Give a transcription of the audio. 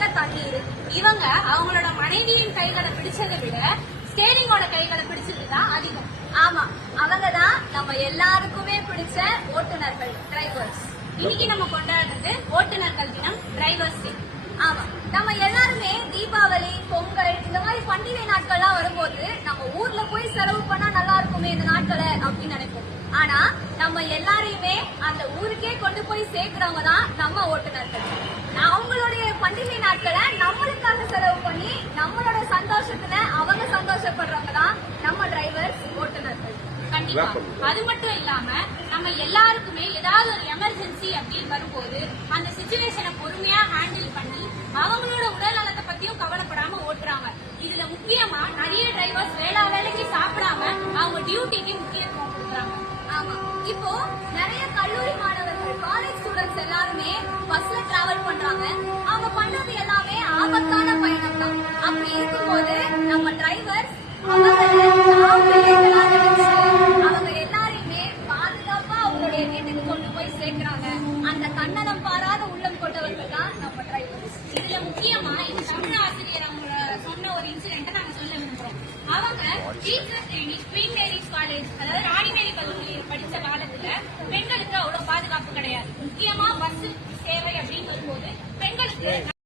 இருக்க தண்ணீர். இவங்க அவங்களோட மனைவியின் கைகளை பிடிச்சதை விட ஸ்டேரிங்கோட கைகளை பிடிச்சதுதான் அதிகம். ஆமா, அவங்கதான் நம்ம எல்லாருக்குமே பிடிச்ச ஓட்டுநர்கள், டிரைவர்ஸ். இன்னைக்கு நம்ம கொண்டாடுறது ஓட்டுநர்கள் தினம், டிரைவர்ஸ் டே. ஆமா, நம்ம எல்லாருமே தீபாவளி, பொங்கல் இந்த மாதிரி பண்டிகை நாட்கள்லாம் வரும்போது நம்ம ஊர்ல போய் செலவு பண்ணா நல்லா இருக்குமே இந்த நாட்களை அப்படின்னு நினைப்போம். ஆனா நம்ம எல்லாரையுமே அந்த ஊருக்கே கொண்டு போய் சேர்க்கிறவங்க தான் நம்ம ஓட்டுநர்கள். அவங்களுடைய பண்டிகை நாட்களை நம்மளுக்காக செலவு பண்ணி நம்மளோட சந்தோஷத்துல அவங்க சந்தோஷப்படுறவங்க தான் நம்ம டிரைவர்ஸ், ஓட்டுநர்கள். கண்டிப்பா. அது மட்டும் இல்லாம நம்ம எல்லாருக்குமே ஏதாவது ஒரு எமர்ஜென்சி அப்படின்னு வரும்போது அந்த சிச்சுவேஷனை பொறுமையா ஹேண்டில் பண்ணி அவங்களோட உடல் நலத்தை பத்தியும் கவலைப்படாம ஓட்டுறாங்க. இதுல முக்கியமா நிறைய டிரைவர்ஸ் வேலைக்கு சாப்பிடாம அவங்க டியூட்டிக்கு முக்கியத்துவம் கொடுக்குறாங்க. ஆமா, இப்போ நிறைய கல்லூரி மாணவர்கள், காலேஜ் ஸ்டூடெண்ட்ஸ் எல்லாருமே பஸ்ல டிராவல் பண்றாங்க. அவங்க பண்றது எல்லாமே ஆபத்தான பயணம் தான். அப்படி இருக்கும்போது நம்ம டிரைவர்ஸ் அவங்க எல்லாரையுமே பாதுகாப்பா அவங்களுடைய வீட்டுக்கு கொண்டு போய் சேர்க்கிறாங்க. அந்த கண்ணனம் பாராத உள்ளம் கொண்டவர்கள் தான் நம்ம டிரைவர்ஸ். இதுல முக்கியமா இந்த தமிழ் ஆசிரியர் அவங்க சொன்ன ஒரு இன்சிடென்ட் நாங்க சொல்ல விரும்புறோம். அவங்க teachers training Queen Mary's College, அதாவது ராணிமேரி கல்லூரியில் படிச்ச காலத்துல பெண்களுக்கு அவ்வளவு பாதுகாப்பு கிடையாது. முக்கியமா பஸ் சேவை அப்படின்னு வரும்போது பெண்களுக்கு